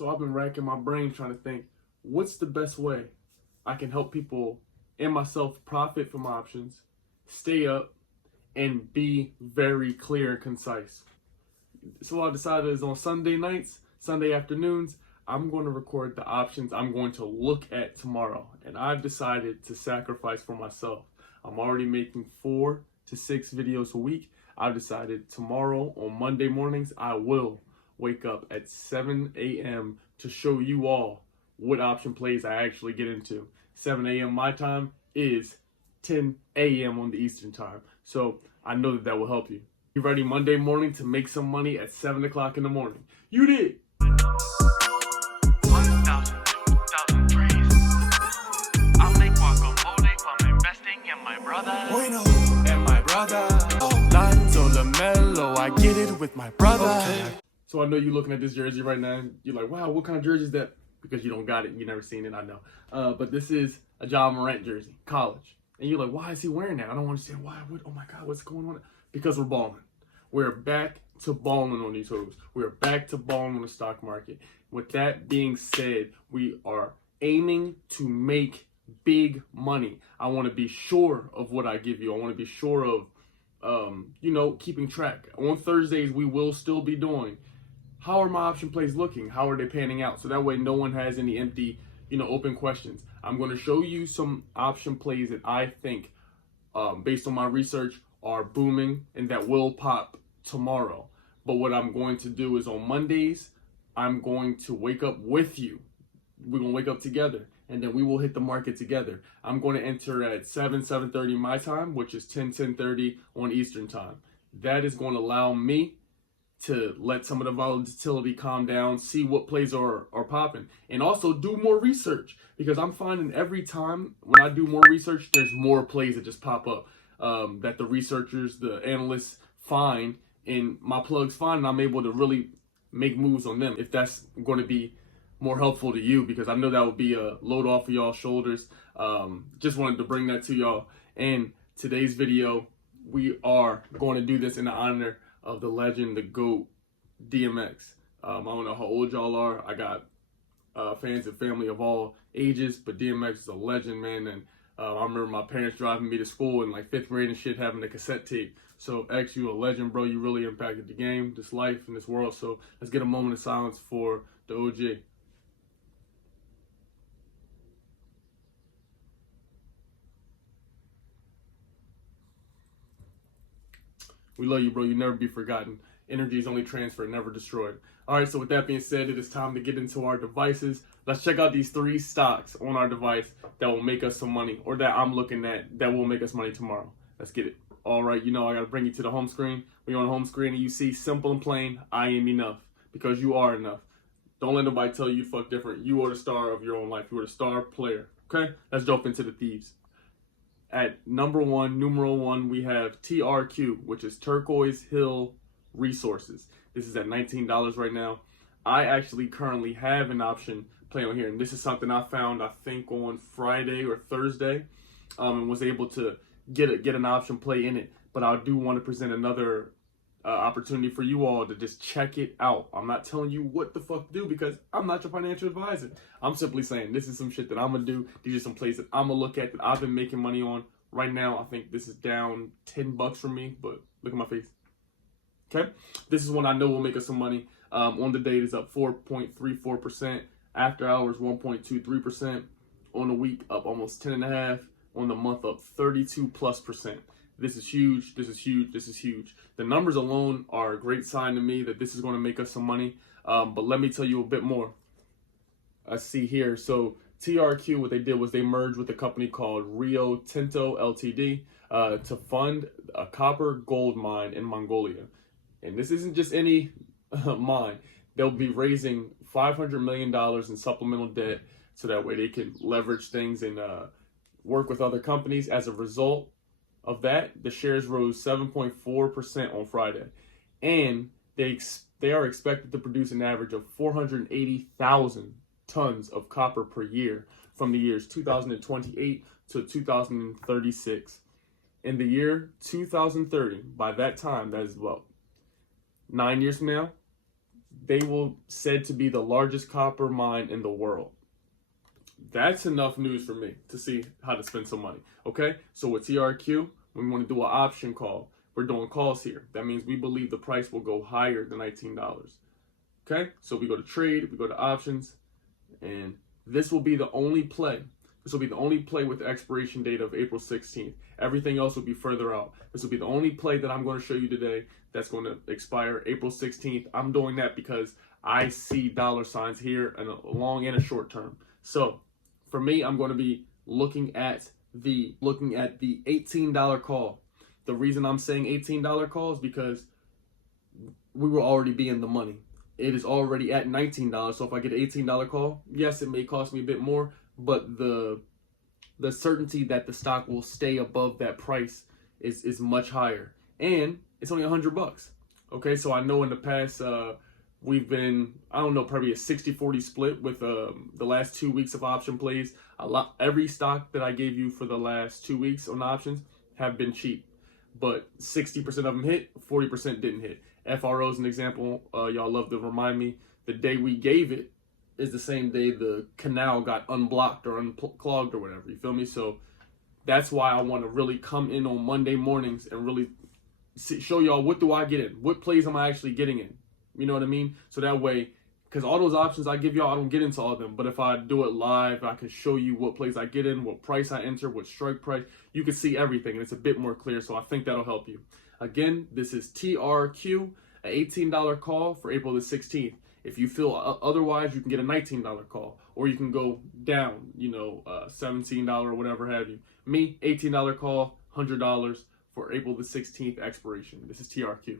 So I've been racking my brain trying to think, what's the best way I can help people and myself profit from options, stay up, and be very clear and concise. So what I decided is on Sunday nights, Sunday afternoons, I'm going to record the options I'm going to look at tomorrow. And I've decided to sacrifice for myself. I'm already making 4 to 6 videos a week. I've decided tomorrow on Monday mornings, I will wake up at 7 a.m. to show you all what option plays I actually get into. 7 a.m. my time is 10 a.m. on the Eastern time. So I know that will help you. You ready Monday morning to make some money at 7 o'clock in the morning? You did. 1,000, 2,000 trees. I'll make guacamole from investing in my brother. And my brother. 𝙎𝙚𝙬 I get it with my brother. Okay. So I know you're looking at this jersey right now. You're like, wow, what kind of jersey is that? Because you don't got it. You never seen it, I know. But this is a John Morant jersey, college. And you're like, why is he wearing that? I don't understand why. Oh my God, what's going on? Because we're balling. We're back to balling on these hoops. We're back to balling on the stock market. With that being said, we are aiming to make big money. I want to be sure of what I give you. I want to be sure of, keeping track. On Thursdays, we will still be doing, how are my option plays looking? How are they panning out? So that way no one has any empty, open questions. I'm going to show you some option plays that I think, based on my research, are booming and that will pop tomorrow. But what I'm going to do is on Mondays, I'm going to wake up with you. We're going to wake up together and then we will hit the market together. I'm going to enter at 7:30 my time, which is 10:30 on Eastern time. That is going to allow me to let some of the volatility calm down, see what plays are popping, and also do more research, because I'm finding every time when I do more research, there's more plays that just pop up that the researchers, the analysts find, and my plugs find, and I'm able to really make moves on them, if that's going to be more helpful to you, because I know that would be a load off of y'all's shoulders. Just wanted to bring that to y'all. And today's video, we are going to do this in the honor of the legend, the GOAT, DMX. I don't know how old y'all are. I got fans and family of all ages, but DMX is a legend, man. And I remember my parents driving me to school in like 5th grade and shit, having a cassette tape. So X, you a legend, bro. You really impacted the game, this life, and this world. So let's get a moment of silence for the OG. We love you, bro. You never be forgotten. Energy is only transferred, never destroyed. All right, so with that being said, it is time to get into our devices. Let's check out these 3 stocks on our device that will make us some money, or that I'm looking at that will make us money tomorrow. Let's get it. All right, I got to bring you to the home screen. When you're on the home screen and you see simple and plain, I am enough, because you are enough. Don't let nobody tell you fuck different. You are the star of your own life. You are the star player. Okay, let's jump into the thieves. At number 1, numeral 1, we have TRQ, which is Turquoise Hill Resources. This is at $19 right now. I actually currently have an option play on here, and this is something I found, I think, on Friday or Thursday, and was able to get an option play in it. But I do want to present another opportunity for you all to just check it out. I'm not telling you what the fuck to do, because I'm not your financial advisor. I'm simply saying this is some shit that I'm gonna do. These are some plays that I'm gonna look at that I've been making money on. Right now, I think this is down $10 for me, but look at my face. Okay, this is one I know will make us some money. On the day, it is up 4.34%. After hours, 1.23%. On the week, up almost 10.5%. On the month, up 32+%. This is huge. This is huge. This is huge. The numbers alone are a great sign to me that this is going to make us some money. But let me tell you a bit more. I see here. So TRQ, what they did was they merged with a company called Rio Tinto Ltd. To fund a copper gold mine in Mongolia. And this isn't just any mine. They'll be raising $500 million in supplemental debt, so that way they can leverage things and work with other companies. As a result of that, the shares rose 7.4% on Friday, and they are expected to produce an average of 480,000 tons of copper per year from the years 2028 to 2036. In the year 2030, by that time, that is about 9 years from now, they will said to be the largest copper mine in the world. That's enough news for me to see how to spend some money. Okay, so with TRQ, we want to do an option call. We're doing calls here. That means we believe the price will go higher than $19. Okay, so we go to trade, we go to options, and this will be the only play. This will be the only play with the expiration date of April 16th. Everything else will be further out. This will be the only play that I'm going to show you today that's going to expire April 16th. I'm doing that because I see dollar signs here in a long and a short term. So for me, I'm going to be looking at the $18 call. The reason I'm saying $18 call is because we will already be in the money. It is already at $19. So if I get an $18 call, yes, it may cost me a bit more, but the certainty that the stock will stay above that price is much higher. And it's only $100. Okay, so I know in the past we've been, I don't know, probably a 60-40 split with the last 2 weeks of option plays. Every stock that I gave you for the last 2 weeks on options have been cheap, but 60% of them hit, 40% didn't hit. FRO is an example. Y'all love to remind me, the day we gave it is the same day the canal got unblocked or unclogged or whatever. You feel me? So that's why I want to really come in on Monday mornings and really show y'all what do I get in, what plays am I actually getting in. You know what I mean? So that way, because all those options I give y'all, I don't get into all of them. But if I do it live, I can show you what plays I get in, what price I enter, what strike price. You can see everything, and it's a bit more clear. So I think that'll help you. Again, this is TRQ, an $18 call for April the 16th. If you feel otherwise, you can get a $19 call, or you can go down, $17 or whatever have you. Me, $18 call, $100 for April the 16th expiration. This is TRQ.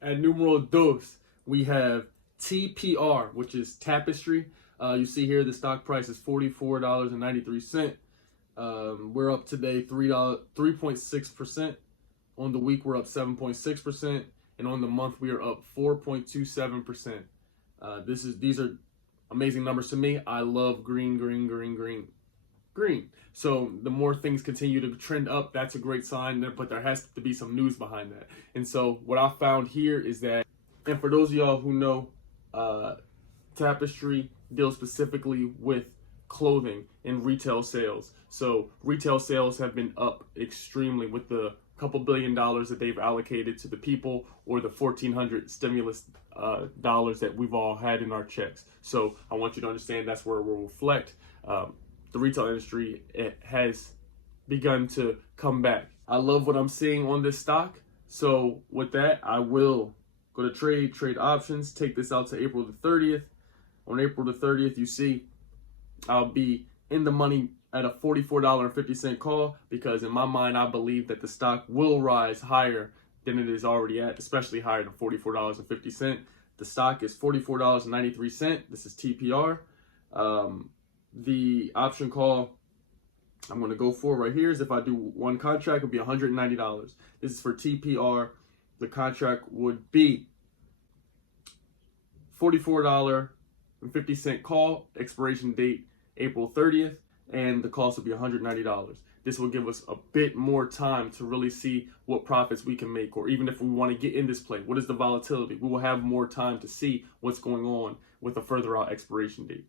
At numero dos, we have TPR, which is Tapestry. You see here the stock price is $44.93. We're up today 3.6%. On the week, we're up 7.6%. And on the month, we are up 4.27%. These are amazing numbers to me. I love green. So the more things continue to trend up, that's a great sign, but there has to be some news behind that. And so what I found here is that, and for those of y'all who know, Tapestry deals specifically with clothing and retail sales. So retail sales have been up extremely with the couple $1 billion that they've allocated to the people, or the 1,400 stimulus dollars that we've all had in our checks. So I want you to understand that's where we'll reflect. The retail industry, it has begun to come back. I love what I'm seeing on this stock. So with that, I will go to trade options, take this out to April the 30th. On April the 30th, you see I'll be in the money at a $44.50 call, because in my mind, I believe that the stock will rise higher than it is already at, especially higher than $44.50. The stock is $44.93. This is TPR. The option call I'm going to go for right here is, if I do one contract, it'll be $190. This is for TPR. The contract would be $44.50 call, expiration date April 30th, and the cost will be $190. This will give us a bit more time to really see what profits we can make, or even if we want to get in this play, what is the volatility? We will have more time to see what's going on with a further out expiration date.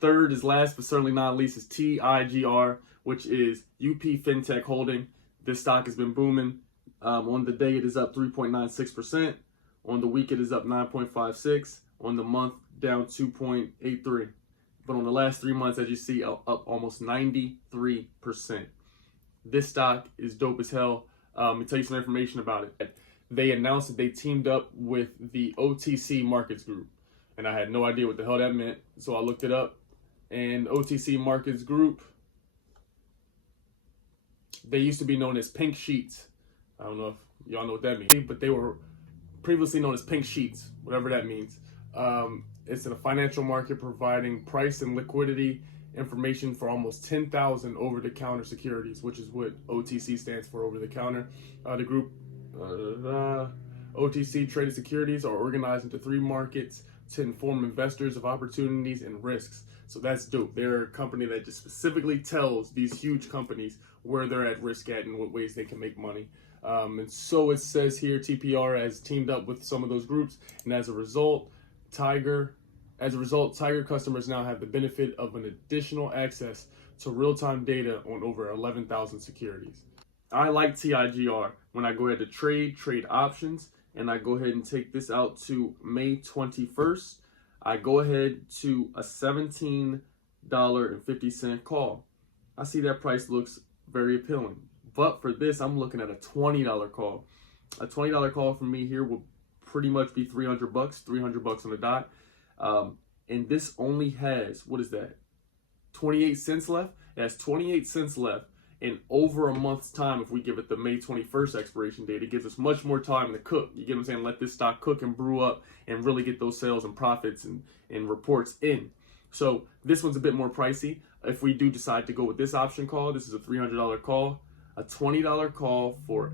Third is last but certainly not least is TIGR, which is UP FinTech Holding. This stock has been booming. On the day, it is up 3.96%. On the week, it is up 9.56%. On the month, down 2.83%. But on the last 3 months, as you see, up almost 93%. This stock is dope as hell. Let me tell you some information about it. They announced that they teamed up with the OTC Markets Group, and I had no idea what the hell that meant, so I looked it up. And OTC Markets Group, they used to be known as Pink Sheets. I don't know if y'all know what that means, but they were previously known as Pink Sheets, whatever that means. It's in a financial market providing price and liquidity information for almost 10,000 over-the-counter securities, which is what OTC stands for, over-the-counter. The group, OTC traded securities are organized into 3 markets to inform investors of opportunities and risks. So that's dope. They're a company that just specifically tells these huge companies where they're at risk at and what ways they can make money. And so it says here, TPR has teamed up with some of those groups, and as a result, Tiger customers now have the benefit of an additional access to real-time data on over 11,000 securities. I like TIGR when I go ahead to trade options, and I go ahead and take this out to May 21st. I go ahead to a $17.50 call. I see that price looks very appealing. But for this, I'm looking at a $20 call. A $20 call from me here will pretty much be $300, $300 on the dot. And this only has, what is that? 28 cents left? It has 28 cents left in over a month's time. If we give it the May 21st expiration date, it gives us much more time to cook. You get what I'm saying? Let this stock cook and brew up and really get those sales and profits and reports in. So this one's a bit more pricey. If we do decide to go with this option call, this is a $300 call. A $20 call for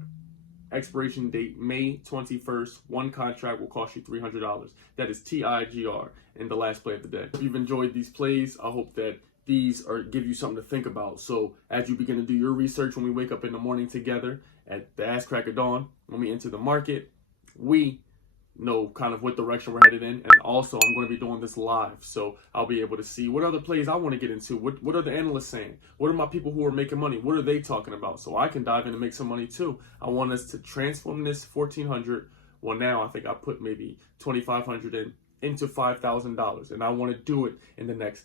expiration date May 21st. One contract will cost you $300. That is TIGR in the last play of the day. If you've enjoyed these plays, I hope that these give you something to think about. So as you begin to do your research, when we wake up in the morning together at the ass crack of dawn, when we enter the market, we know kind of what direction we're headed in. And also, I'm going to be doing this live, so I'll be able to see what other plays I want to get into. What are the analysts saying? What are my people who are making money? What are they talking about? So I can dive in and make some money too. I want us to transform this 1,400. Well, now I think I put maybe 2,500 into $5,000, and I want to do it in the next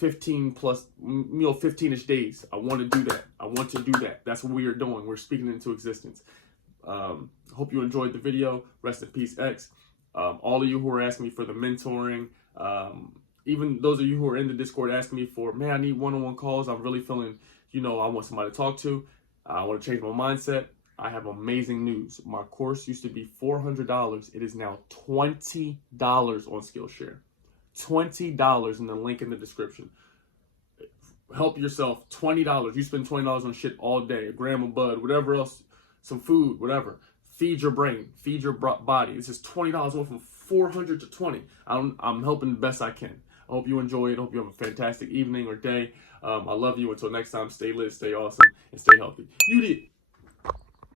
15-ish days. I want to do that. I want to do that. That's what we are doing. We're speaking into existence. Hope you enjoyed the video. Rest in peace, X. All of you who are asking me for the mentoring, even those of you who are in the Discord asking me for, man, I need one-on-one calls. I'm really feeling, I want somebody to talk to. I want to change my mindset. I have amazing news. My course used to be $400. It is now $20 on Skillshare. $20 in the link in the description. Help yourself. $20. You spend $20 on shit all day. A gram of bud, whatever else, some food, whatever. Feed your brain. Feed your body. This is $20 went from 400 to 20. I'm helping the best I can. I hope you enjoy it. I hope you have a fantastic evening or day. I love you. Until next time, stay lit, stay awesome, and stay healthy. You did.